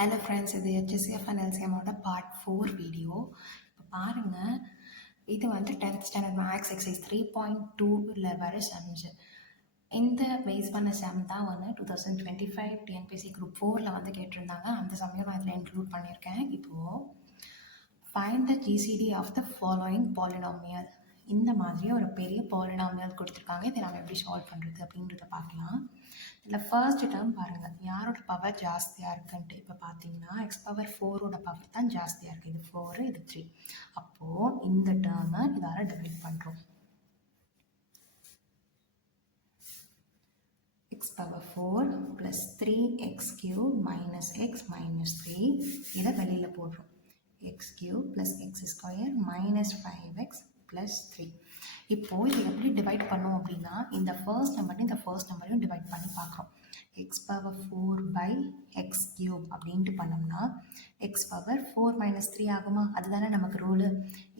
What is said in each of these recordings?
Hello friends, இது HCF and LCMோட part 4 video. இப்போ பாருங்கள், இது வந்து 10th ஸ்டாண்டர்ட் மேக்ஸ் எக்ஸைஸ் 3.2ல் வர சம்ஸ். இந்த பேஸ் பண்ண சம் தான் வந்து 2025 டிஎன்பிஎஸ்சி குரூப் 4ல் வந்து கேட்டிருந்தாங்க. அந்த சமயம் நான் இதில் இன்க்ளூட் பண்ணியிருக்கேன். இப்போது find the GCD of the following polynomial. இந்த மாதிரி ஒரு பெரிய பாலினாமியல் கொடுத்துருக்காங்க. இதை நம்ம எப்படி சால்வ் பண்ணுறது அப்படின்றத பார்க்கலாம். இதில் ஃபர்ஸ்ட் டேர்ம் பாருங்கள், யாரோட பவர் ஜாஸ்தியாக இருக்குன்ட்டு. இப்போ பார்த்தீங்கன்னா எக்ஸ் பவர் 4ஓட பவர் தான் ஜாஸ்தியாக இருக்குது. இது 4, இது 3. அப்போது இந்த டேர்மை இதால் டிவைட் பண்ணுறோம். x power 4 plus 3x cube minus x minus 3 இதை வெளியில் போடுறோம். x cube plus x square minus 5x plus 3. இப்போது இது எப்படி டிவைட் பண்ணோம் அப்படின்னா, இந்த ஃபர்ஸ்ட் நம்பரையும் இந்த ஃபர்ஸ்ட் நம்பரையும் டிவைட் பண்ணி பார்க்குறோம். X power 4 by x cube அப்படின்ட்டு பண்ணோம்னா எக்ஸ் பவர் 4 மைனஸ் 3 ஆகுமா? அதுதானே நமக்கு rule.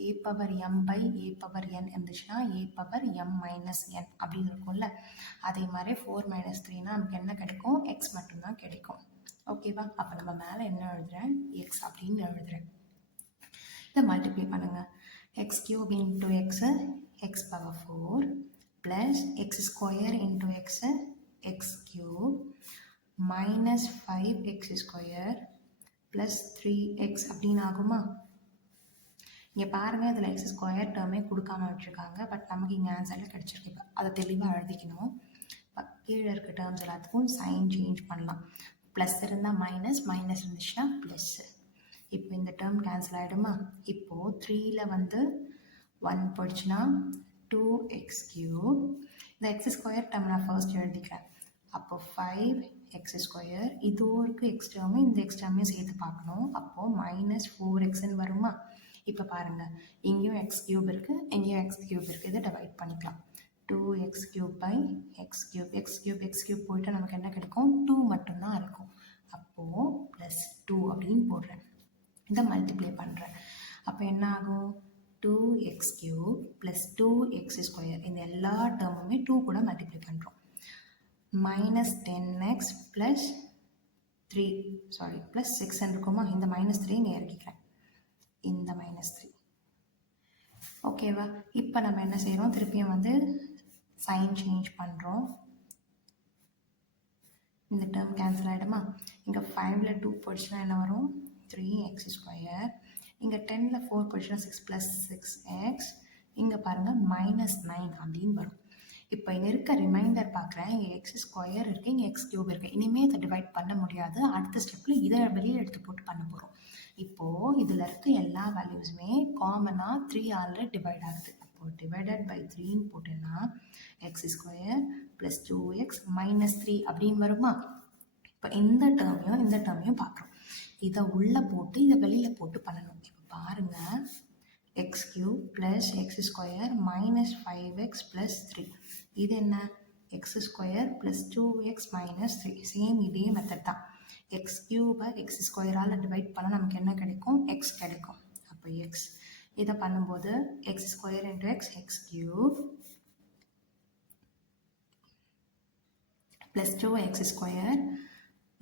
A power M by A power N இருந்துச்சுன்னா A power M minus N அப்படின்னு இருக்கும்ல. அதே மாதிரி 4 மைனஸ் 3னா நமக்கு என்ன கிடைக்கும்? எக்ஸ் மட்டும்தான் கிடைக்கும். ஓகேவா? அப்போ நம்ம மேலே என்ன எழுதுகிறேன்? எக்ஸ் அப்படின்னு எழுதுகிறேன். இதை மல்டிப்ளை பண்ணுங்கள். X cube into x x power 4 plus x square into x cube minus 5x square plus 3x அப்படின்னு ஆகுமா? இங்கே பாருங்கள், இதில் x ஸ்கொயர் டேர்மே கொடுக்காம வச்சுருக்காங்க. பட் நமக்கு இங்கே ஆன்சரில் கிடச்சிருக்கு. இப்போ அதை தெளிவாக எழுதிக்கணும். கீழே இருக்க டேர்ம்ஸ் எல்லாத்துக்கும் சைன் சேஞ்ச் பண்ணலாம். ப்ளஸ் இருந்தால் மைனஸ், மைனஸ் இருந்துச்சுன்னா ப்ளஸ்ஸு. இப்போ இந்த டேர்ம் கேன்சல் ஆகிடுமா? இப்போது 3ல் வந்து 1 போயிடுச்சுன்னா 2x cube. இந்த எக்ஸ் ஸ்கொயர் டேர்ம் நான் ஃபர்ஸ்ட் எழுதிக்கிறேன். அப்போ 5x ஸ்கொயர், இதுவும் இருக்குது எக்ஸ் டேர்மு, இந்த எக்ஸ் டேர்மையும் சேர்த்து பார்க்கணும். அப்போது மைனஸ் 4xன்னு வருமா? இப்போ பாருங்கள், இங்கேயும் எக்ஸ் க்யூப் இருக்குது, இங்கேயும் எக்ஸ் க்யூப் இருக்குது. இதை டிவைட் பண்ணிக்கலாம். 2x cube by x cube. X cube போயிட்டு நமக்கு என்ன கிடைக்கும்? 2 மட்டும்தான் இருக்கும். அப்போது ப்ளஸ் 2 அப்படின்னு போடுறேன். இதை மல்டிப்ளை பண்ணுறேன். அப்போ என்ன ஆகும்? 2x cube plus 2x square. இந்த எல்லா டேர்முமே 2 கூட மல்டிப்ளை பண்ணுறோம். மைனஸ் 10x plus 3 plus 6 இருக்குமா? இந்த மைனஸ் 3 இங்கே இறக்கிக்கிறேன். இந்த மைனஸ் 3. ஓகேவா? இப்போ நம்ம என்ன செய்கிறோம்? திருப்பியும் வந்து சைன் சேஞ்ச் பண்ணுறோம். இந்த டேர்ம் கேன்சல் ஆகிடுமா? இங்கே 5ல் 2 போயிடுச்சுன்னா என்ன வரும்? 3x square. இங்கே 10ல் 4 போயிடுச்சுன்னா 6 + 6x. இங்கே பாருங்கள் மைனஸ் 9 அப்படின்னு வரும். இப்போ இங்கே இருக்க ரிமைண்டர் பார்க்குறேன். இங்கே எக்ஸ் ஸ்கொயர் இருக்குது, இங்கே எக்ஸ் க்யூப் இருக்குது. இனிமேல் இதை டிவைட் பண்ண முடியாது. அடுத்த ஸ்டெப்பில் இதை வெளியில் எடுத்து போட்டு பண்ண போகிறோம். இப்போது இதில் இருக்க எல்லா வேல்யூஸுமே காமனாக 3 ஆல்ரெடி டிவைட் ஆகுது. அப்போது டிவைடட் பை 3ன்னு போட்டேன்னா X square plus 2x minus 3 அப்படின்னு வருமா? இப்போ இந்த டேர்மையும் பார்க்குறோம். இதை உள்ளே போட்டு இதை வெளியில் போட்டு பண்ணணும். இப்போ பாருங்கள், X cube plus X square minus 5x plus 3. இது என்ன? X square plus 2x minus 3. Same இதே மெத்தட் தான். எக்ஸ் கியூபை எக்ஸ் ஸ்கொயரால் டிவைட் பண்ணால் நமக்கு என்ன கிடைக்கும்? எக்ஸ் கிடைக்கும். அப்போ எக்ஸ் இதை பண்ணும்போது X square into X cube plus 2x square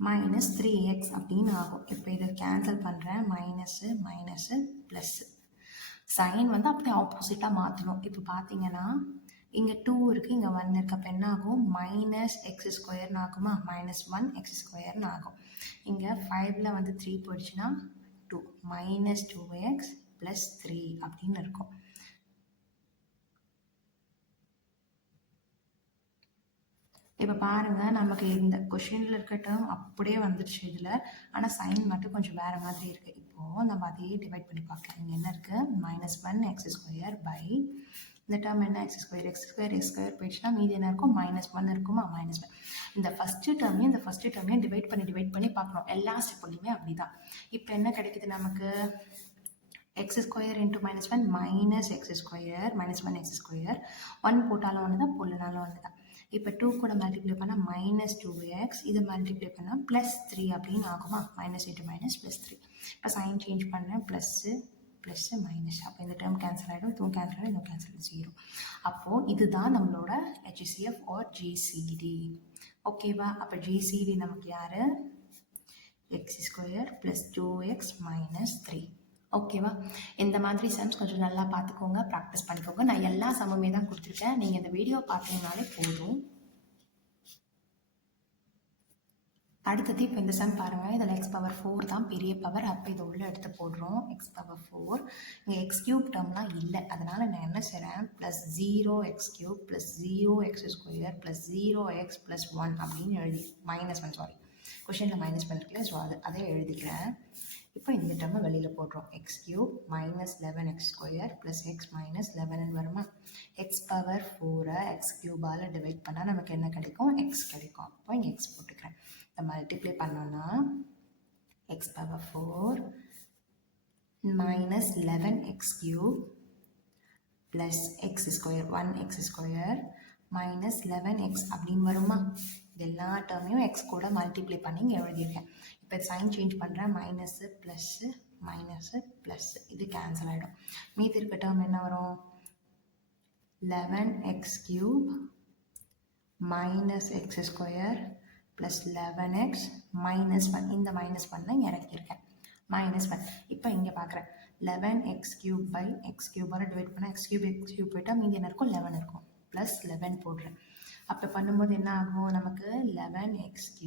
minus 3x அப்படின்னு ஆகும். இப்போ இதை கேன்சல் பண்ணுறேன். Minus plus. சைன் வந்து அப்படியே ஆப்போசிட்டாக மாற்றணும். இப்போ பார்த்தீங்கன்னா இங்கே 2 இருக்குது, இங்கே 1 இருக்குது. அப்போ என்ன ஆகும்? மைனஸ் எக்ஸ் ஸ்கொயர்னு ஆகுமா? மைனஸ் 1x ஸ்கொயர்னு ஆகும். இங்கே 5ல் வந்து 3 போயிடுச்சுன்னா 2 மைனஸ் 2x ப்ளஸ் 3 அப்படின்னு இருக்கும். இப்போ பாருங்கள், நமக்கு இந்த கொஷினில் இருக்க டேர்ம் அப்படியே வந்துடுச்சு இதில். ஆனால் சைன் மட்டும் கொஞ்சம் வேறு மாதிரி இருக்குது. இப்போது நம்ம அதையே டிவைட் பண்ணி பார்க்கலாம். இங்கே என்ன இருக்குது? மைனஸ் 1x ஸ்கொயர் பை இந்த டேர்ம் என்ன? எக்ஸ் ஸ்கொயர் போயிடுச்சுன்னா மீதி என்ன இருக்கும்? மைனஸ் 1 இருக்குமா? மைனஸ் 1. இந்த ஃபஸ்ட்டு டேர்மையும் டிவைட் பண்ணி பார்க்கணும். எல்லா ஸ்டெப்லையுமே அப்படி தான். இப்போ என்ன கிடைக்குது நமக்கு? X square into minus 1 minus X square minus 1x square. 1 போட்டாலும் ஒன்று தான், போடலனாலும் ஒன்று தான். இப்போ 2 கூட மல்டிப்ளை பண்ணால் மைனஸ் 2x, இது மல்டிப்ளை பண்ணால் ப்ளஸ் 3 அப்படின்னு ஆகுமா? Minus into minus plus 3. இப்போ சைன் சேஞ்ச் பண்ணேன். Plus minus. அப்போ இந்த டேர்ம் கேன்சல் ஆகிடும், இதுவும் கேன்சல் ஆகிடும், இதுவும் கேன்சல் ஆகிடும், 0. அப்போது இதுதான் நம்மளோட HCF ஆர் GCD. ஓகேவா? அப்போ GCD நமக்கு யார்? X square plus 2x minus 3. ஓகேவா? இந்த மாதிரி சம்ஸ் கொஞ்சம் நல்லா பார்த்துக்கோங்க, ப்ராக்டிஸ் பண்ணிக்கோங்க. நான் எல்லா சம்முமே தான் கொடுத்துருக்கேன். நீங்கள் இந்த வீடியோ பார்த்தீங்கனாலே போதும். அடுத்தது இப்போ இந்த சம் பாருங்கள். இதில் எக்ஸ் பவர் 4 தான் பெரிய பவர். அப்போ இதை உள்ளே எடுத்து போடுறோம். எக்ஸ் பவர் 4 இங்கே எக்ஸ் கியூப் டேர்ம்லாம் இல்லை. அதனால் நான் என்ன செய்கிறேன், plus 0x³ plus 0x² plus 0x plus 1 அப்படின்னு எழுதி -1 சாரி கொஷனில் -1 இருக்குல்ல, ஸோ அதே எழுதிக்கிறேன். இப்போ இந்த டேர்மை வெளியில் போடுறோம். x³ minus 11x² plus X minus 11 வருமா? எக்ஸ் பவர் 4 x³ டிவைட் பண்ணால் நமக்கு என்ன கிடைக்கும்? எக்ஸ் கிடைக்கும். அப்போ இங்கே எக்ஸ் போட்டுக்கிறேன். இதை மல்டிப்ளை பண்ணோன்னா X power 4 minus 11x³ plus x² 1x² minus 11x அப்படின்னு வருமா? எல்லா டேர்மையும் எக்ஸ் கூட மல்டிப்ளை பண்ணி இங்கே எழுதியிருக்கேன். இப்போ சைன் சேஞ்ச் பண்ணுறேன். மைனஸு ப்ளஸ்ஸு மைனஸு ப்ளஸ்ஸு இது கேன்சல் ஆகிடும். மீதி இருக்க டேர்ம் என்ன வரும்? 11x³ minus x² plus 11x minus 1. இந்த -1 இங்கே இறக்கியிருக்கேன். -1. இப்போ இங்கே பார்க்குறேன் 11x³ பை x³ டிவைட் பண்ணால் x³ போயிட்டால் மீதி என்ன இருக்கும்? 11 இருக்கும். ப்ளஸ் 11 போடுறேன். அப்போ பண்ணும்போது என்ன ஆகும்? நமக்கு 11x³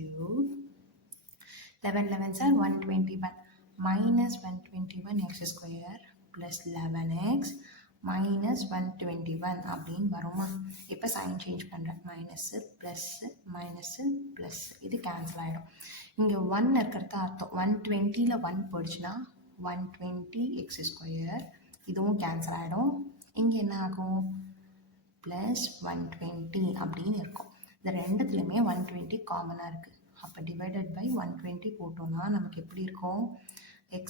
11 11s are 121 minus 121x² plus 11x minus 121 அப்படின்னு வருமா? இப்போ சைன் சேஞ்ச் பண்ணுறேன். மைனஸு ப்ளஸ்ஸு மைனஸு ப்ளஸ் இது கேன்சல் ஆகிடும். இங்கே 1 இருக்கிறத அர்த்தம் 120ல் 1 போயிடுச்சுன்னா 120x², இதுவும் கேன்சல் ஆகிடும். இங்கே என்ன ஆகும்? ப்ளஸ் 120 அப்படின்னு இருக்கும். இந்த ரெண்டுத்துலையுமே 120 காமனாக இருக்குது. அப்போ டிவைடட் பை 120 போட்டோம்னா நமக்கு எப்படி இருக்கும்? x²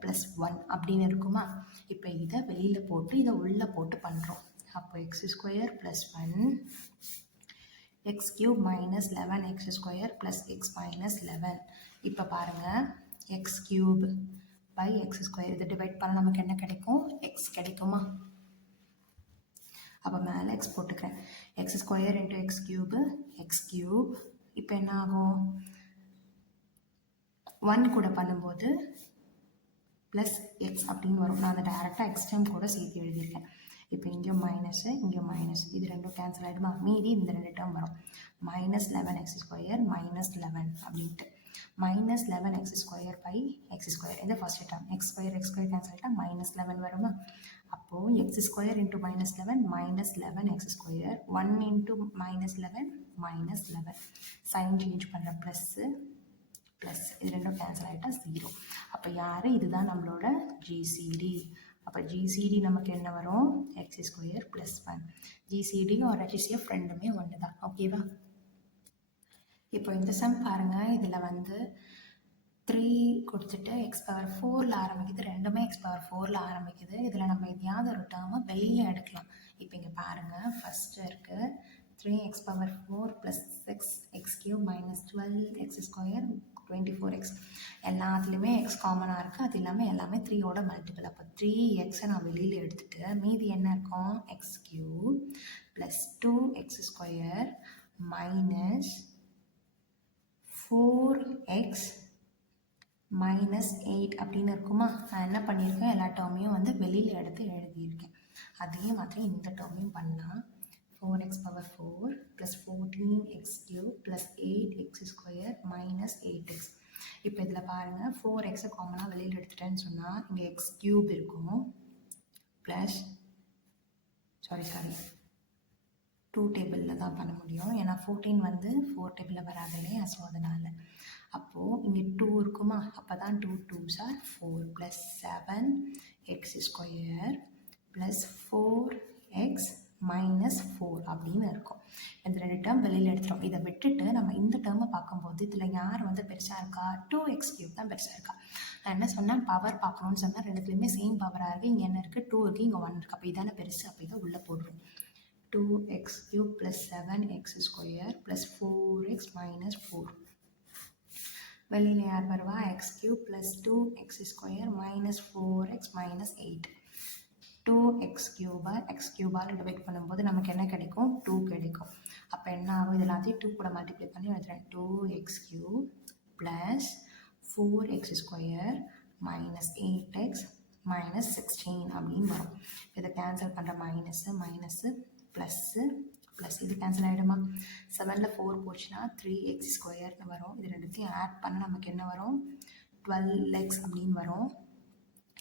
ப்ளஸ் 1 அப்படின்னு இருக்குமா? இப்போ இதை வெளியில் போட்டு இதை உள்ளே போட்டு பண்ணுறோம். அப்போ x² plus 1 x³ minus 11x² plus X minus 11. இப்போ பாருங்கள், x³ பை x² இதை டிவைட் பண்ண நமக்கு என்ன கிடைக்கும்? எக்ஸ் கிடைக்குமா? அப்போ மேலே எக்ஸ் போட்டுக்கிறேன். x² இன்ட்டு x³ இப்போ என்ன ஆகும்? 1 கூட பண்ணும்போது ப்ளஸ் எக்ஸ் அப்படின்னு வரும். நான் அதை டேரெக்டாக எக்ஸ் டைம் கூட சேர்த்து எழுதியிருக்கேன். இப்போ இங்கேயும் மைனஸு இங்கேயும் மைனஸ், இது ரெண்டும் கேன்சல் ஆகிடுமா? மீதி இந்த 2 டேர்ம் வரும். மைனஸ் 11x² மைனஸ் 11 அப்படின்ட்டு மைனஸ் 11x² பை x². இந்த ஃபர்ஸ்ட் டேர்ம் x² கேன்சல் ஆகிட்டா மைனஸ் 11 வருமா? அப்போது x² into minus 11 minus 11x², 1 into minus 11 minus 11. Sign change பண்ணுற ப்ளஸ்ஸு ப்ளஸ் இது ரெண்டும் கேன்சல் ஆகிட்டா 0. அப்போ யார்? இதுதான் நம்மளோட ஜிசிடி. அப்போ ஜிசிடி நமக்கு என்ன வரும்? x² plus 1. ஜிசிடி ஒரு HCF ரெண்டுமே ஒன்று தான். ஓகேவா? இப்போ இந்த சம் பாருங்கள். இதில் வந்து 3 கொடுத்துட்டு எக்ஸ் பவர் 4ல் ஆரம்பிக்குது. ரெண்டுமே எக்ஸ் பவர் 4ல் ஆரம்பிக்குது. இதில் நம்ம எதையாவது ஒரு டேர்மை வெளியில் எடுக்கலாம். இப்போ இங்கே பாருங்கள், ஃபஸ்ட்டு இருக்குது 3x power 4 plus 6x³ minus 12x² 24x. எல்லாத்துலேயுமே எக்ஸ் காமனாக இருக்குது. அது இல்லாமல் எல்லாமே 3யோட மல்டிபிள். அப்போ 3xை நான் வெளியில் எடுத்துகிட்டு மீதி என்ன இருக்கும்? x³ plus 2x² minus 4x minus 8 அப்படின்னு இருக்குமா? நான் என்ன பண்ணியிருக்கேன்? எல்லா டேர்மையும் வந்து வெளியில் எடுத்து எழுதியிருக்கேன். அதே மாதிரி இந்த டேர்மையும் பண்ணால் 4x power 4 plus 14x³ plus 8x² minus 8x. இப்போ இதில் பாருங்கள், 4xை காமனாக வெளியில் எடுத்துட்டேன்னு சொன்னால் இங்கே x³ இருக்கும் ப்ளஸ் சாரி 2 டேபிளில் தான் பண்ண முடியும். ஏன்னா 14 வந்து 4 டேபிளில் வராது இல்லையா? ஸோ அதனால் அப்போது இங்கே 2 இருக்குமா? அப்போ தான் 2 2s are 4 plus 7x² plus 4x minus 4 அப்படின்னு இருக்கும். இந்த 2 டேர்ம் வெளியில் எடுத்துகிறோம். இதை விட்டுட்டு நம்ம இந்த டேர்மை பார்க்கும்போது இதில் யார் வந்து பெருசாக இருக்கா? 2x³ தான் பெருசாக இருக்கா. நான் என்ன சொன்னேன்? பவர் பார்க்கணுன்னு சொன்னால் ரெண்டுத்துலேயுமே சேம் பவராக இருக்குது. இங்கே என்ன இருக்குது? 2 இருக்குது, இங்கே 1 இருக்குது. அப்போ இதான பெருசு. அப்போ இதை உள்ளே போடுறோம். 2x³ plus 7x² plus 4x minus 4. வெளியில் யார் வருவா? x³ plus 2x² minus 4x minus 8. 2x³ divide பண்ணும்போது நமக்கு என்ன கிடைக்கும்? 2 கிடைக்கும். அப்போ என்ன ஆகும்? இது எல்லாத்தையும் 2 கூட மல்டிப்ளை பண்ணி எழுதுறேன். 2x³ plus 4x square minus 8x minus 16 அப்படின்னு வரும். இதை கேன்சல் பண்ணுற மைனஸு ப்ளஸ்ஸு ப்ளஸ் இது கேன்சல் ஆகிடுமா? 7ல் 4 போச்சுன்னா 3x ஸ்கொயர்னு வரும். இது ரெண்டுத்தையும் ஆட் பண்ண நமக்கு என்ன வரும்? 12x அப்படின்னு வரும்.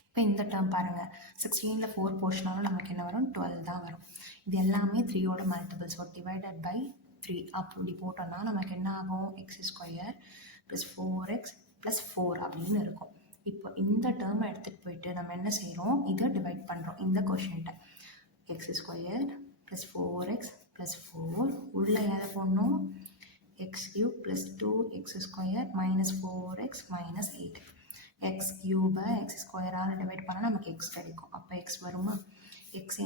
இப்போ இந்த டேர்ம் பாருங்கள், 16ல் 4 போச்சுனாலும் நமக்கு என்ன வரும்? 12 தான் வரும். இது எல்லாமே 3யோட மல்டிபிள். ஸோ டிவைடட் பை 3 அப்படி போட்டோம்னா நமக்கு என்ன ஆகும்? X square plus 4x plus 4 அப்படின்னு இருக்கும். இப்போ இந்த டேர்மை எடுத்துகிட்டு போயிட்டு நம்ம என்ன செய்கிறோம்? இதை டிவைட் பண்ணுறோம் இந்த கொஷின்ட்ட. X square plus 4x plus 4 உள்ளே எதை போடணும்? X cube plus 2x square minus 4x minus 8. X கியூபை எக்ஸ் ஸ்கொயரால் டிவைட் பண்ணால் நமக்கு எக்ஸ் கிடைக்கும். அப்போ எக்ஸ் வருமா? X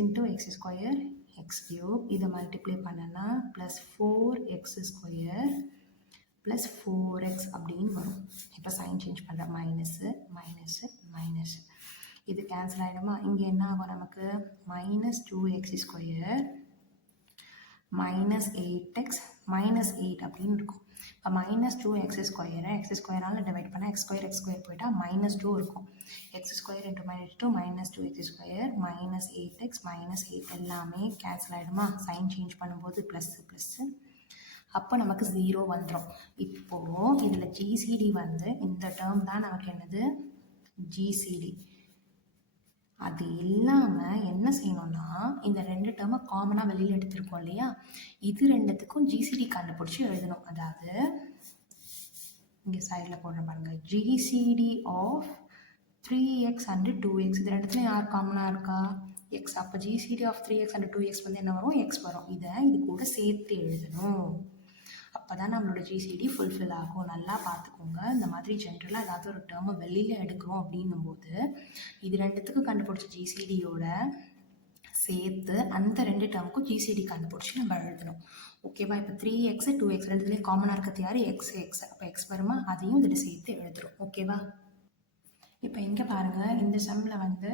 into X square X cube இதை மல்டிப்ளை பண்ணனா plus 4x square plus 4x அப்படின்னு வரும். இப்போ சைன் சேஞ்ச் பண்ணுற மைனஸு இது கேன்சல் ஆகிடுமா? இங்கே என்ன ஆகும் நமக்கு? Minus 2x square minus 8x minus 8 அப்படின்னு இருக்கும். இப்போ மைனஸ் 2x ஸ்கொயரை எக்ஸ் ஸ்கொயரால் டிவைட் பண்ணால் எக்ஸ் ஸ்கொயர் போயிட்டால் மைனஸ் 2 இருக்கும். X square into minus 2 minus 2x square minus 8x minus 8 எல்லாமே கேன்சல் ஆகிடுமா? சைன் சேஞ்ச் பண்ணும்போது ப்ளஸ்ஸு அப்போ நமக்கு 0 வந்துடும். இப்போது இதில் ஜிசிடி வந்து இந்த டேர்ம் தான் நமக்கு என்னது? ஜிசிடி. அது இல்லாமல் என்ன செய்யணும்னா இந்த ரெண்டு டேர்மை காமனாக வெளியில் எடுத்துருக்கோம் இல்லையா, இது ரெண்டுத்துக்கும் ஜிசிடி கண்டுபிடிச்சி எழுதணும். அதாவது இங்கே சைடில் போடுற பாருங்க, GCD of 3x and 2x இது ரெண்டுத்துல யார் காமனாக இருக்கா? எக்ஸ். அப்போ GCD of 3x and 2x வந்து என்ன வரும்? எக்ஸ் வரும். இதை இது கூட சேர்த்து எழுதணும். அப்போ தான் நம்மளோட ஜிசிடி ஃபுல்ஃபில் ஆகும். நல்லா பார்த்துக்கோங்க. இந்த மாதிரி ஜென்ரலாக ஏதாவது ஒரு டேர்மை வெளியில் எடுக்கிறோம் அப்படின்னும்போது இது ரெண்டுத்துக்கும் கண்டுபிடிச்ச ஜிசிடியோட சேர்த்து அந்த ரெண்டு டேர்முக்கும் ஜிசிடி கண்டுபிடிச்சி நம்ம எழுதணும். ஓகேவா? இப்போ 3x 2x ரெண்டுத்துலேயும் காமனாக இருக்கிறது யார்? எக்ஸ். அப்போ எக்ஸ் வருமா? அதையும் இதில் சேர்த்து எழுதுறோம். ஓகேவா? இப்போ இங்கே பாருங்கள், இந்த சம்மில் வந்து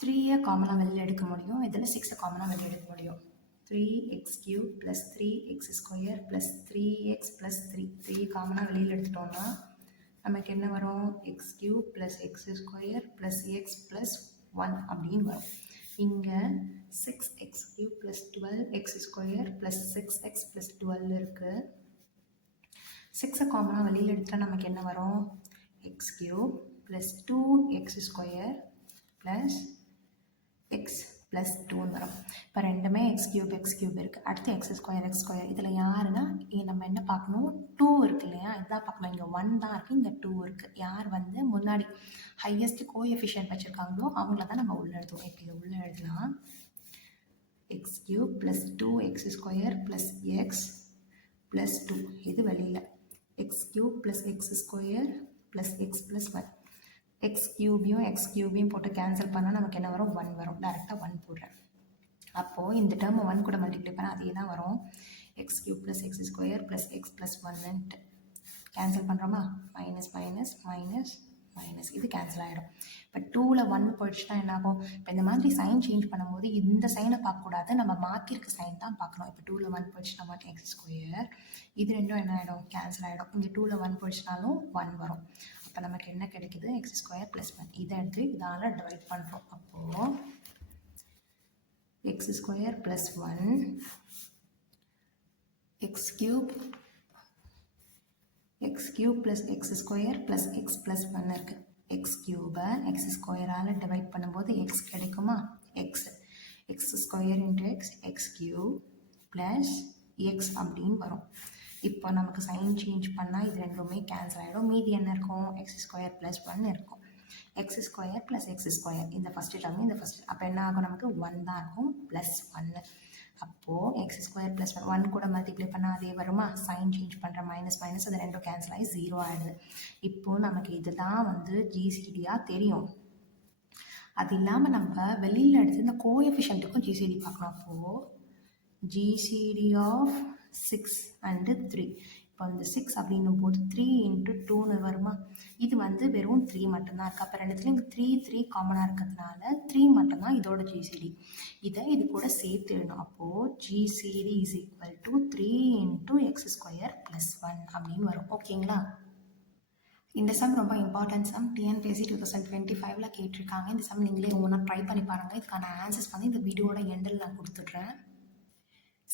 3 காமனாக வெளியில் எடுக்க முடியும், இதில் 6 காமனாக வெளியில் எடுக்க முடியும். 3x cube plus 3x square plus 3x plus 3 காமனாக வெளியில் எடுத்துட்டோம்னா நமக்கு என்ன வரும்? x cube plus x square plus x plus 1 அப்படின்னு வரும். இங்கே 6x cube plus 12x square plus 6x plus 12 இருக்குது. 6 காமனாக வெளியில் எடுத்துட்டா நமக்கு என்ன வரும்? x cube plus 2x square plus x plus 2 வரும். இப்போ ரெண்டுமே எக்ஸ் கியூப் இருக்குது. அடுத்து எக்ஸ் ஸ்கொயர் இதில் யாருன்னா நம்ம என்ன பார்க்கணும்? 2 இருக்குது இல்லையா, இதுதான் பார்க்கணும். இங்கே 1 தான் இருக்குது, இங்கே 2 இருக்குது. யார் வந்து முன்னாடி ஹையஸ்ட் கோஎஃபிஷியன்ட் வச்சுருக்காங்களோ அவங்கள தான் நம்ம உள்ளே எழுதுவோம். இப்போ இதை உள்ளே எழுதலாம். X cube plus 2x square plus X plus 2 இது வெளியில். X cube plus X square plus X plus 1. X கியூபையும் போட்டு கேன்சல் பண்ணால் நமக்கு என்ன வரும்? 1 வரும். டேரெக்டாக 1 போடுறேன். அப்போது இந்த டேர்மை 1 கூட மல்டிப்ளை பண்ணால் அதே தான் வரும். X cube plus X square plus X plus 1ன்ட்டு கேன்சல் பண்ணுறோமா? மைனஸ் இது கேன்சல் ஆகிடும். இப்போ 2ல் 1 போயிடுச்சுன்னா என்ன ஆகும்? இப்போ இந்த மாதிரி சைன் சேஞ்ச் பண்ணும்போது இந்த சைனை பார்க்கக்கூடாது, நம்ம மாற்றிருக்க சைன் தான் பார்க்கணும். இப்போ 2ல் 1 போயிடுச்சுன்னா 1 எக்ஸ் ஸ்கொயர் இது ரெண்டும் என்ன ஆகிடும்? கேன்சல் ஆகிடும். இங்கே 2ல் 1 போயிடுச்சுனாலும் 1 வரும். அப்போ நமக்கு என்ன கிடைக்குது? X square plus 1. இதை எடுத்து இதால் டிவைட் பண்ணுறோம். அப்போது X square plus 1 X cube plus X square plus X plus 1 இருக்குது. எக்ஸ் கியூபை எக்ஸ் ஸ்கொயரால் டிவைட் பண்ணும்போது எக்ஸ் கிடைக்குமா? X square into X cube plus X அப்படின்னு வரும். இப்போ நமக்கு சைன் சேஞ்ச் பண்ணால் இது ரெண்டுமே கேன்சல் ஆகிடும். மீதி என்ன இருக்கும்? எக்ஸ் ஸ்கொயர் ப்ளஸ் 1 இருக்கும். X square plus X square இந்த ஃபஸ்ட்டு டேர்ம் இந்த ஃபஸ்ட்டு. அப்போ என்ன ஆகும்? நமக்கு 1 தான் இருக்கும் ப்ளஸ் 1. அப்போது எக்ஸ் ஸ்கொயர் ப்ளஸ் 1 கூட மல்டிப்ளை பண்ணால் அதே வருமா? சைன் சேஞ்ச் பண்ணுற மைனஸ் அது ரெண்டும் கேன்சல் ஆகி 0 ஆகிடுது. இப்போது நமக்கு இதுதான் வந்து ஜிசிடியாக தெரியும். அது இல்லாமல் நம்ம வெளியில் எடுத்து இந்த கோஎஃபிஷியன்ட்டுக்கும் ஜிசிடி பார்க்கணும். அப்போது ஜிசிடி ஆஃப் 6 அண்டு 3. இப்போ இந்த 6 அப்படின்னும் போது 3 × 2ன்னு வருமா? இது வந்து வெறும் 3 மட்டும்தான் இருக்குது. அப்போ ரெண்டுத்துலேயும் இங்கே 3 காமனாக இருக்கிறதுனால 3 மட்டும்தான் இதோட ஜிசிடி. இதை இது கூட சேர்த்து எழுதணும். அப்போது GCD is equal to 3 × x² + 1 அப்படின்னு வரும். ஓகேங்களா? இந்த சம் ரொம்ப இம்பார்ட்டன்ட் சம். டிஎன்பிஎஸ்சி 2025ல் கேட்டிருக்காங்க. இந்த சம் நீங்களே ஒவ்வொன்றா ட்ரை பண்ணி பாருங்கள். இதுக்கான ஆன்சர்ஸ் வந்து இந்த வீடியோட எண்டில் நான் கொடுத்துட்றேன்.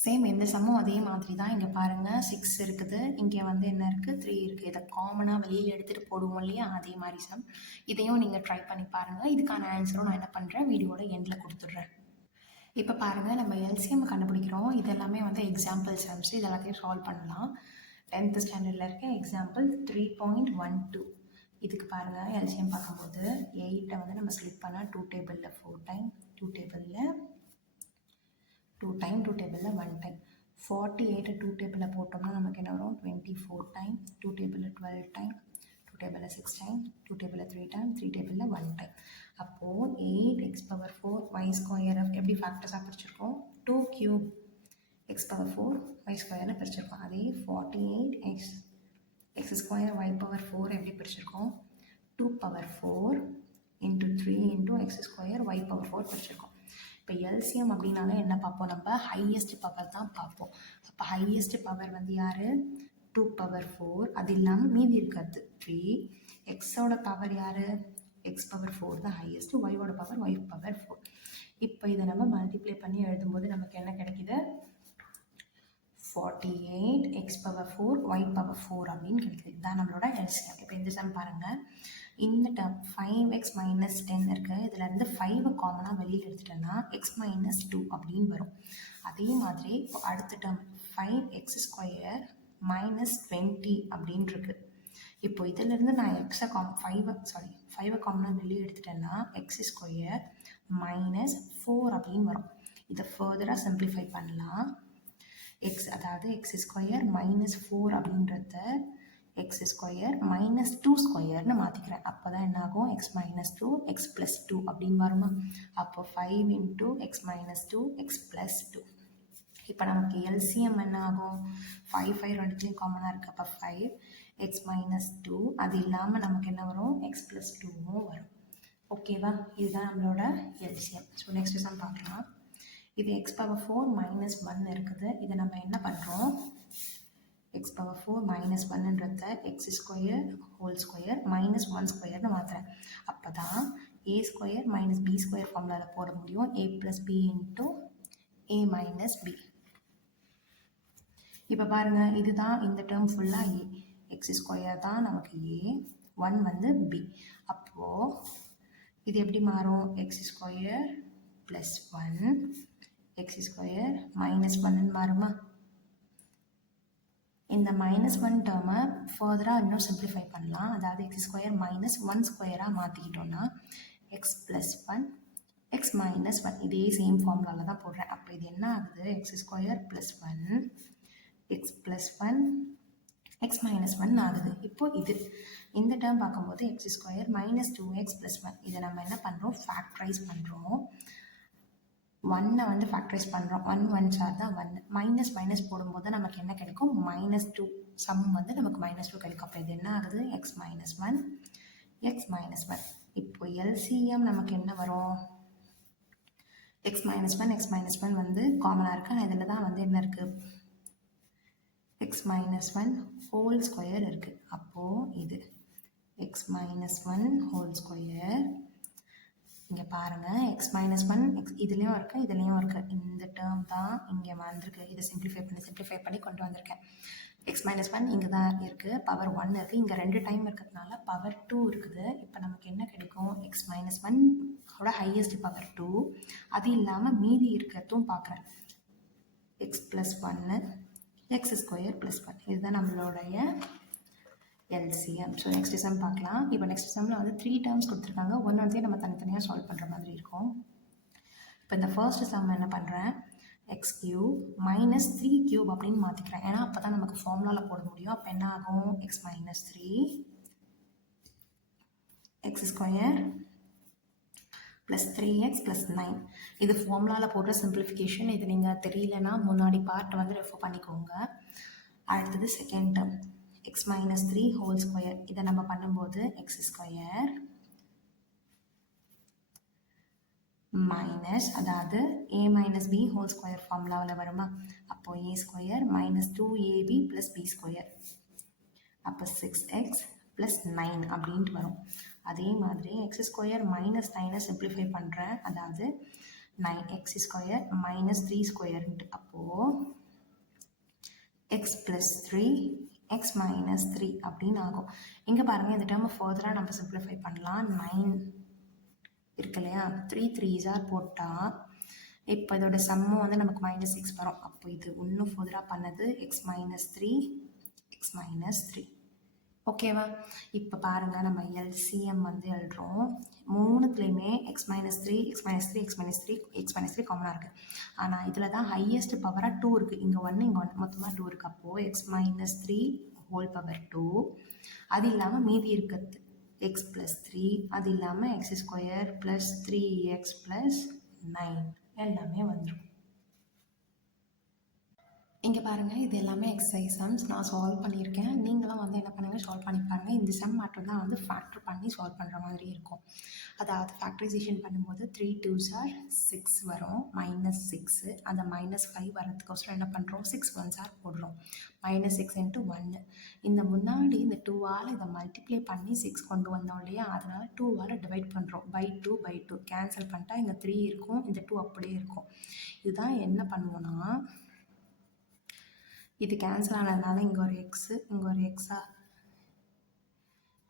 சேம் எந்த சம்மும் அதே மாதிரி தான். இங்கே பாருங்கள் 6 இருக்குது, இங்கே வந்து என்ன இருக்குது 3 இருக்குது. இதை காமனாக வெளியில் எடுத்துகிட்டு போடுவோம் இல்லையா, அதே மாதிரி சம். இதையும் நீங்கள் ட்ரை பண்ணி பாருங்கள். இதுக்கான ஆன்சரும் நான் என்ன பண்ணுறேன் வீடியோட எண்டில் கொடுத்துட்றேன். இப்போ பாருங்கள் நம்ம எல்சிஎம் கண்டுபிடிக்கிறோம். இது எல்லாமே வந்து எக்ஸாம்பிள் சம்ஸ். இது எல்லாத்தையும் சால்வ் பண்ணலாம். 10th ஸ்டாண்டர்டில் இருக்க எக்ஸாம்பிள் 3.12. இதுக்கு பாருங்கள் எல்சிஎம் பார்க்கும்போது 8 வந்து நம்ம ஸ்லிப் பண்ணால் 2 டேபிளில் 4 டைம், 2 டேபிளில் 2 டைம், 2 டேபிளில் 1 டைம். 48 2 டேபிளில் போட்டோம்னா நமக்கு என்ன வரும் 24 டைம், 2 டேபிளில் 12 டைம், 2 டேபிளில் 6 டைம், 2 டேபிளில் 3 டைம், 3 டேபிளில் 1 டைம். அப்போது 8x⁴y² எப்படி ஃபேக்டர்ஸாக பிரிச்சிருக்கோம் 2 கியூப் x⁴ y² பிரிச்சிருக்கோம். அதே 48x² y⁴ எப்படி பிரிச்சிருக்கோம் 2⁴ × 3 × x² y⁴ பிரிச்சிருக்கோம். இப்போ எல்சிஎம் அப்படின்னாலே என்ன பார்ப்போம், நம்ம ஹையஸ்ட் பவர் தான் பார்ப்போம். அப்போ ஹையஸ்ட் பவர் வந்து யார் 2⁴. அது இல்லாமல் மீதி இருக்கிறது 3. எக்ஸோட பவர் யார் x⁴ தான் ஹையஸ்ட், ஒய்யோட பவர் y⁴. இப்போ இதை நம்ம மல்டிப்ளை பண்ணி எழுதும்போது நமக்கு என்ன கிடைக்குது 48x⁴ y⁴ அப்படின்னு கிடைக்குது. இதுதான் நம்மளோட எல்சிஎம். இப்போ இந்த சம் பாருங்கள். இந்த டேர்ம் 5x - 10 இருக்குது. இதுலேருந்து 5 காமனாக வெளியில் எடுத்துட்டோன்னா x - 2 அப்படின்னு வரும். அதே மாதிரி இப்போ அடுத்த டேர்ம் 5x² - 20 அப்படின்னு இருக்குது. இப்போ இதிலேருந்து நான் ஃபைவை காமனாக வெளியே எடுத்துட்டேன்னா x² - 4 அப்படின்னு வரும். இதை ஃபர்தராக சிம்பிளிஃபை பண்ணலாம். அதாவது x² - 4 அப்படின்றத x² - 2² மாற்றிக்கிறேன். அப்போ தான் என்ன ஆகும் x - 2 x + 2 அப்படின்னு வருமா. அப்போ 5 × x - 2 x + 2. இப்போ நமக்கு எல்சிஎம் என்ன ஆகும் 5 ரெண்டுத்தையும் காமனாக இருக்குது. அப்போ 5 x - 2 அது இல்லாமல் நமக்கு என்ன வரும் x + 2வும் வரும். ஓகேவா, இதுதான் நம்மளோட எல்சிஎம். ஸோ நெக்ஸ்ட் சம் பார்க்கலாம். இது x⁴ - 1 இருக்குது. இதை நம்ம என்ன பண்ணுறோம் x⁴ - 1ன்றத x² (² -1² மாற்றுறேன். அப்போ தான் a² - b² ஃபார்முலாவில் போட முடியும். a + b × a - b. இப்போ பாருங்கள் இதுதான் இந்த டேர்ம் ஃபுல்லாக a, x² தான் நமக்கு a, 1 வந்து b. அப்போது இது எப்படி மாறும் x² + 1 x² - 1 மாறுமா. இந்த -1 டேர்மை ஃபர்தராக இன்னும் சிம்பிளிஃபை பண்ணலாம். அதாவது x² - 1² மாற்றிக்கிட்டோன்னா x + 1 x - 1 இதே சேம் ஃபார்முலாவில் தான் போடுறேன். அப்போ இது என்ன ஆகுது x² + 1 x + 1 x - 1 ஆகுது. இப்போது இந்த டேர்ம் பார்க்கும்போது x² - 2x + 1 இதை நம்ம என்ன பண்ணுறோம் ஃபேக்டரைஸ் பண்ணுறோம். 1 வந்து ஃபேக்டரைஸ் பண்ணுறோம். 1 1s தான் 1 மைனஸ் போடும்போது நமக்கு என்ன கிடைக்கும் -2 சம் வந்து நமக்கு -2 கிடைக்கும். அப்போ இது என்ன ஆகுது x - 1 x - 1. இப்போ எல்சிஎம் நமக்கு என்ன வரும் x - 1 x - 1 வந்து காமனாக இருக்குது. ஆனால் இதில் தான் வந்து என்ன இருக்குது x - 1² இருக்குது. அப்போது இது x - 1² இங்கே பாருங்கள் x - 1 இதுலேயும் இருக்குது இதுலேயும் இருக்குது. இந்த டேர்ம் தான் இங்கே வந்திருக்கு. இதை சிம்பிளிஃபை பண்ணி கொண்டு வந்திருக்கேன். x - 1 இங்கே தான் இருக்குது, பவர் 1 இருக்குது. இங்கே 2 டைம் இருக்கிறதுனால பவர் 2 இருக்குது. இப்போ நமக்கு என்ன கிடைக்கும் x - 1ஓட ஹையஸ்ட் பவர் 2. அது இல்லாமல் மீதி இருக்கிறதும் பார்க்குறேன் x + 1 x² + 1. இதுதான் நம்மளுடைய எல்சிஎம். ஸோ நெக்ஸ்ட் சம் பார்க்கலாம். இப்போ நெக்ஸ்ட் சம்மில் வந்து 3 டேர்ம்ஸ் கொடுத்துருக்காங்க. ஒன்று வந்து நம்ம தனித்தனியாக சால்வ் பண்ணுற மாதிரி இருக்கும். இப்போ இந்த ஃபர்ஸ்ட் சம் என்ன பண்ணுறேன் x³ - 3³ அப்படின்னு மாற்றிக்கிறேன். ஏன்னா அப்போ தான் நமக்கு ஃபார்முலாவில் போட முடியும். அப்போ என்ன ஆகும் x - 3 x² + 3x + 9. இது ஃபார்முலாவில் போடுற சிம்பிளிஃபிகேஷன். இது நீங்கள் தெரியலனா முன்னாடி பார்ட் வந்து ரெஃபர் பண்ணிக்கோங்க. அடுத்தது செகண்ட் டேர்ம் x - 3² இதை நம்ம பண்ணும்போது x² மைனஸ் அதாவது a - b² ஃபார்முலாவில் வருமா. அப்போது a² - 2ab + b². அப்போ 6x ப்ளஸ் 9 அப்படின்ட்டு வரும். அதே மாதிரி x² மைனஸ் 9 சிம்பிளிஃபை பண்ணுறேன். அதாவது 9x² மைனஸ் 3² அப்போது x + 3 x - 3 அப்படின்னு ஆகும். இங்கே பாருங்கள், இந்த டேர்மை ஃபர்தராக நம்ம சிம்பிளிஃபை பண்ணலாம். 9 இருக்கு இல்லையா, 3 3s போட்டால் இப்போ இதோட சம்மும் வந்து நமக்கு -6 வரும். அப்போ இது இன்னும் ஃபர்தராக பண்ணது x - 3 x - 3. ஓகேவா? இப்போ பாருங்கள், நம்ம LCM வந்து எழுதுகிறோம். மூணுத்துலேயுமே x - 3 x - 3 x - 3 x - 3 காமனாக இருக்குது. ஆனால் இதில் தான் ஹையஸ்ட் பவராக 2 இருக்குது. இங்கே 1 இங்கே 1 மொத்தமாக 2 இருக்குது. அப்போது x - 3 ஹோல் பவர் 2. அது இல்லாமல் மீதி இருக்கிறது x + 3. அது இல்லாமல் x² + 3x + 9 எல்லாமே வந்துடும். இங்கே பாருங்கள், இது எல்லாமே எக்ஸசைஸ் சம்ஸ் நான் சால்வ் பண்ணியிருக்கேன். நீங்களும் வந்து என்ன பண்ணுங்கள், சால்வ் பண்ணி பாருங்கள். இந்த சம் மட்டும் தான் வந்து ஃபேக்டர் பண்ணி சால்வ் பண்ணுற மாதிரி இருக்கும். அதாவது ஃபேக்டரைசேஷன் பண்ணும்போது 3 2s are 6 வரும், -6. அந்த -5 வரதுக்கோசரம் என்ன பண்ணுறோம், 6 1s are போடுறோம். -6 × 1. இந்த முன்னாடி இந்த 2ஆல் இதை மல்டிப்ளை பண்ணி 6 கொண்டு வந்தோம் இல்லையா, அதனால் 2ஆல் டிவைட் பண்ணுறோம். /2 கேன்சல் பண்ணிட்டா இங்கே 3 இருக்கும், இந்த 2 அப்படியே இருக்கும். இதுதான் என்ன பண்ணுவோன்னா, இது கேன்சல் ஆனதுனால இங்கே ஒரு எக்ஸு, இங்கே ஒரு எக்ஸா,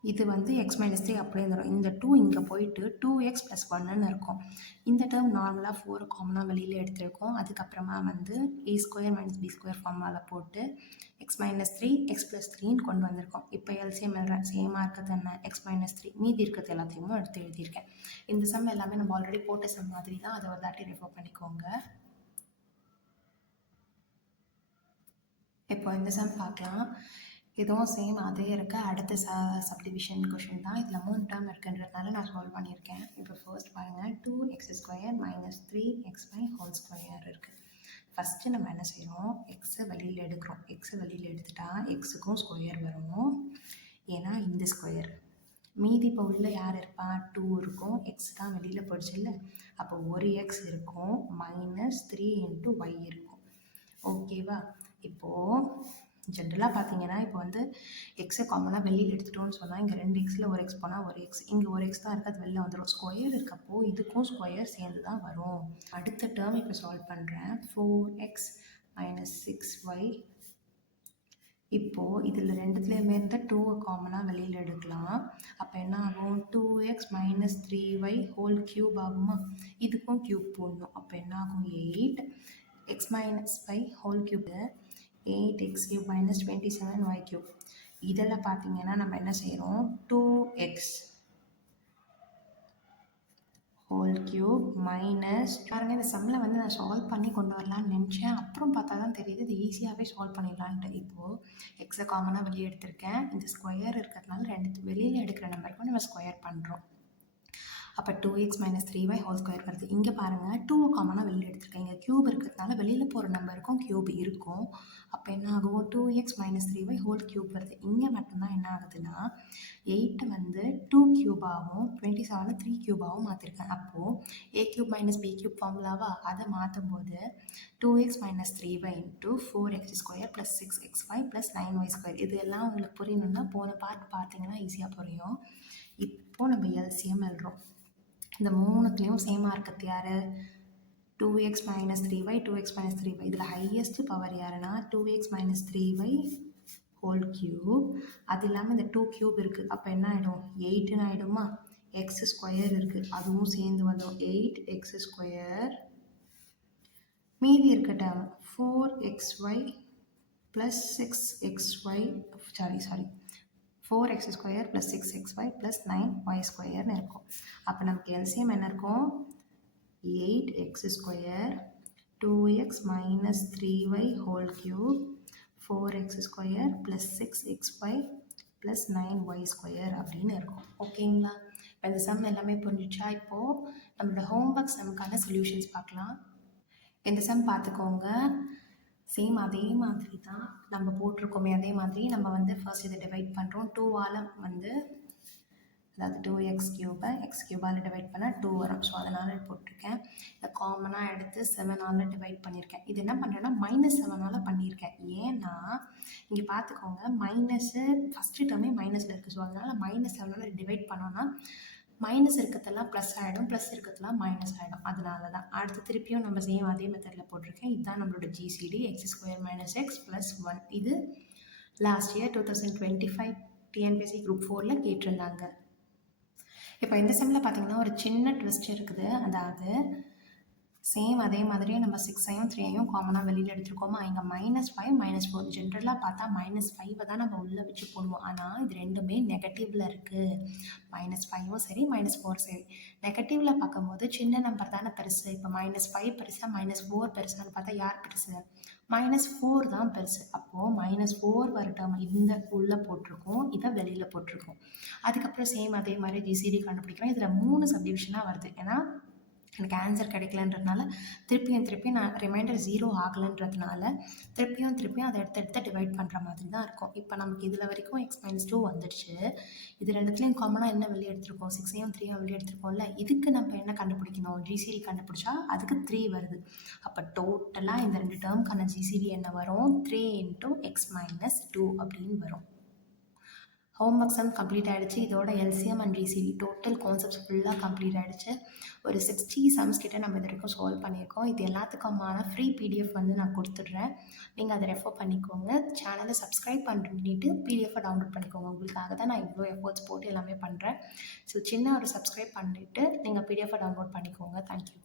இது வந்து x - 3 அப்படியே வந்துடும். இந்த 2 இங்கே போயிட்டு 2x + 1ன்னு இருக்கும். இந்த டேர்ம் நார்மலாக 4 காமனாக வெளியில் எடுத்துருக்கோம். அதுக்கப்புறமா வந்து a² - b² ஃபார்முலாவில் போட்டு x - 3 x + 3ன்னு கொண்டு வந்திருக்கோம். இப்போ எல்சிஎம் எழுதுறேன். சேமாக இருக்கிறது என்ன, x - 3. மீதி இருக்கிறது எல்லாத்தையும் எடுத்து எழுதியிருக்கேன். இந்த சம் எல்லாமே நம்ம ஆல்ரெடி போட்ட சம் மாதிரி தான், அதை ஒரு தாட்டி ரெஃபர் பண்ணிக்கோங்க. இப்போ இந்த சம் பார்க்கலாம். இதுவும் சேம் அதே இருக்க அடுத்த சப்டிவிஷன் கொஷின் தான். இதில் 3 டேர்ம் இருக்குன்றதுனால நான் சால்வ் பண்ணியிருக்கேன். இப்போ ஃபர்ஸ்ட் பாருங்கள், 2x² - 3xy ஹோல் ஸ்கொயர் இருக்குது. ஃபஸ்ட்டு நம்ம என்ன செய்கிறோம், எக்ஸை வெளியில் எடுக்கிறோம். எக்ஸை வெளியில் எடுத்துட்டா எக்ஸுக்கும் ஸ்கொயர் வரும், ஏன்னா இந்த ஸ்கொயர். மீதி இப்போ உள்ள யார் இருப்பா, 2 இருக்கும். எக்ஸ் தான் வெளியில் போயிடுச்சு இல்லை, அப்போ ஒரு எக்ஸ் இருக்கும், -3 × y இருக்கும். ஓகேவா? இப்போது ஜென்ரலாக பார்த்தீங்கன்னா, இப்போ வந்து எக்ஸை காமனாக வெளியில் எடுத்துட்டோன்னு சொன்னால், இங்கே 2 எக்ஸில் ஒரு எக்ஸ் போனால் ஒரு எக்ஸ், இங்கே ஒரு எக்ஸ் தான் இருக்குது, அது வெளில வந்துடும். ஸ்கொயர் இருக்கப்போ இதுக்கும் ஸ்கொயர் சேர்ந்து தான் வரும். அடுத்த டேர்ம் இப்போ சால்வ் பண்ணுறேன். 4x - 6y. இப்போது இதில் ரெண்டுத்துலேயுமே இருந்த 2 காமனாக வெளியில் எடுக்கலாம். அப்போ என்ன ஆகும், 2x - 3y ஹோல் க்யூப் ஆகுமா? இதுக்கும் க்யூப் போடணும். அப்போ என்ன ஆகும், 8x - 5 whole cube 8x³ - 27y³ இதில் பார்த்தீங்கன்னா நம்ம என்ன செய்கிறோம், 2x ஹோல் க்யூப் மைனஸ் பாருங்கள். இந்த சம்மில் வந்து நான் சால்வ் பண்ணி கொண்டு வரலான்னு நினச்சேன், அப்புறம் பார்த்தா தான் தெரியுது இது ஈஸியாகவே சால்வ் பண்ணிடலான்ட்டு. இப்போது எக்ஸை காமனாக வெளியே எடுத்திருக்கேன். இந்த ஸ்கொயர் இருக்கிறதுனால ரெண்டு வெளியில் எடுக்கிற நம்பருக்கும் நம்ம ஸ்கொயர் பண்ணுறோம். அப்போ 2x - 3y ஹோல் ஸ்கொயர் வருது. இங்கே பாருங்கள், 2 காமனாக வெளியில் எடுத்துருக்கேன். இங்கே க்யூப் இருக்கிறதுனால வெளியில் போகிற நம்பருக்கும் க்யூப் இருக்கும். அப்போ என்ன ஆகும், 2x - 3y ஹோல் க்யூப் வருது. இங்கே மட்டும்தான் என்ன ஆகுதுன்னா, 8 வந்து 2 க்யூபாகவும் 27 3 க்யூபாகவும் மாற்றிருக்கேன். அப்போது a³ - b³ ஃபார்முலாவா, அதை மாற்றும் போது 2x - 3y × 4x² + 6xy + 9y². இது எல்லாம் உங்களுக்கு புரியணுன்னா போன பார்ட் பார்த்தீங்கன்னா ஈஸியாக புரியும். இப்போது நம்ம எல்சிஎம் எழுதுறோம். இந்த மூணுத்துலேயும் சேமாக இருக்கிறது யார், 2x - 3y 2x - 3y. இதில் ஹையஸ்ட் பவர் யாருன்னா 2x - 3y ஹோல் க்யூப். அது இல்லாமல் இந்த 2 க்யூப் இருக்குது. அப்போ என்ன ஆகிடும், 8ன்னு ஆகிடுமா? x² இருக்குது, அதுவும் சேர்ந்து வந்துடும். 8x². மீதி இருக்க term 4xy + 6xy 4x² + 6xy + 9y² இருக்கும். அப்போ நமக்கு எல்சிஎம் என்ன இருக்கும், 8x², 2x - 3y whole cube, 4x² + 6xy + 9y² அப்படின்னு இருக்கும். ஓகேங்களா? இப்போ இந்த சம் எல்லாமே புரிஞ்சிச்சா? இப்போது நம்மளோட ஹோம்ஒர்க் சம்முக்கான சொல்யூஷன்ஸ் பார்க்கலாம். இந்த சம் பார்த்துக்கோங்க. சேம் அதே மாதிரி தான் நம்ம போட்டிருக்கோமே, அதே மாதிரி நம்ம வந்து ஃபர்ஸ்ட் இதை டிவைட் பண்ணுறோம். 2ஆல் வந்து அதாவது 2x கியூபை எக்ஸ் கியூபால் டிவைட் பண்ணால் 2 வரும். ஸோ அதனால் போட்டிருக்கேன். இதை காமனாக எடுத்து 7ஆல் டிவைட் பண்ணியிருக்கேன். இது என்ன பண்ணுறேன்னா -7ஆல் பண்ணியிருக்கேன். ஏன்னா இங்கே பார்த்துக்கோங்க, மைனஸு ஃபஸ்ட்டு டேர்மே மைனஸில் இருக்குது. ஸோ அதனால் -7ஆல் டிவைட் பண்ணோன்னா மைனஸ் இருக்கிறதெல்லாம் ப்ளஸ் ஆகிடும், ப்ளஸ் இருக்கிறதெல்லாம் மைனஸ் ஆகிடும். அதனால தான் அடுத்து திருப்பியும் நம்ம சேம் அதே மெத்தடில் போட்டிருக்கேன். இதுதான் நம்மளோட ஜிசிடி, x² - x + 1. இது லாஸ்ட் இயர் 2025 டிஎன்பிஎஸ்சி குரூப் 4ல் கேட்டிருந்தாங்க. இப்போ இந்த செம்மில் பார்த்தீங்கன்னா ஒரு சின்ன ட்விஸ்ட் இருக்குது. அதாவது சேம் அதே மாதிரியே நம்ம 6ஐயும் 3ஐயும் காமனாக வெளியில் எடுத்துருக்கோமா, இங்கே -5 -4. ஜென்ரலாக பார்த்தா -5 தான் நம்ம உள்ளே வச்சு போடுவோம். ஆனால் இது ரெண்டுமே நெகட்டிவில் இருக்குது. -5ம் சரி -4 சரி. நெகட்டிவில் பார்க்கும்போது சின்ன நம்பர் தானே பெருசு. இப்போ -5 பெருசா -4 பெருசான்னு பார்த்தா யார் பெருசு? -4 தான் பெருசு. அப்போது -4 வர டேர்ம் இந்த உள்ளே போட்டிருக்கோம், இதை வெளியில் போட்டிருக்கோம். அதுக்கப்புறம் சேம் அதே மாதிரி ஜிசிடி கண்டுபிடிக்கிறோம். இதில் 3 சப்டிவிஷனாக வருது. ஏன்னா எனக்கு ஆன்சர் கிடைக்கலன்றதுனால திருப்பியும் நான் ரிமைண்டர் 0 ஆகலைன்றதுனால திருப்பியும் அதை எடுத்து டிவைட் பண்ணுற மாதிரி தான் இருக்கும். இப்போ நமக்கு இதில் வரைக்கும் x-2 வந்துடுச்சு. இது ரெண்டுத்துலேயும் காமனாக என்ன வெளியே எடுத்திருக்கோம்? 6ஐயும் 3ஐயும் வெளியே எடுத்திருக்கோம்ல. இதுக்கு நம்ம என்ன கண்டுபிடிக்கணும்? ஜிசிடி கண்டுபிடிச்சா அதுக்கு 3 வருது. அப்போ டோட்டலாக இந்த 2 டேர்முக்கான ஜிசிடி என்ன வரும்? 3 × x - 2 அப்படின்னு வரும். ஹோம்ஒர்க் சம் கம்ப்ளீட் ஆகிடுச்சு. இதோட LCM and GCD total concepts ஃபுல்லாக கம்ப்ளீட் ஆகிடுச்சு. ஒரு 60 சம்ஸ் கிட்ட நம்ம இது வரைக்கும் சால்வ் பண்ணியிருக்கோம். இது எல்லாத்துக்குமான ஃப்ரீ பிடிஎஃப் நான் கொடுத்துட்றேன். நீங்கள் அதை ரெஃபர் பண்ணிக்கோங்க. சேனலை சப்ஸ்கிரைப் பண்ணிட்டு பிடிஎஃபை டவுன்லோட் பண்ணிக்கோங்க. உங்களுக்காக தான் நான் இவ்வளோ எஃபர்ட்ஸ் போட்டு எல்லாமே பண்ணுறேன். ஸோ சின்ன ஒரு சப்ஸ்கிரைப் பண்ணிவிட்டு நீங்கள் பிடிஎஃபை டவுன்லோட் பண்ணிக்கோங்க. தேங்க்யூ.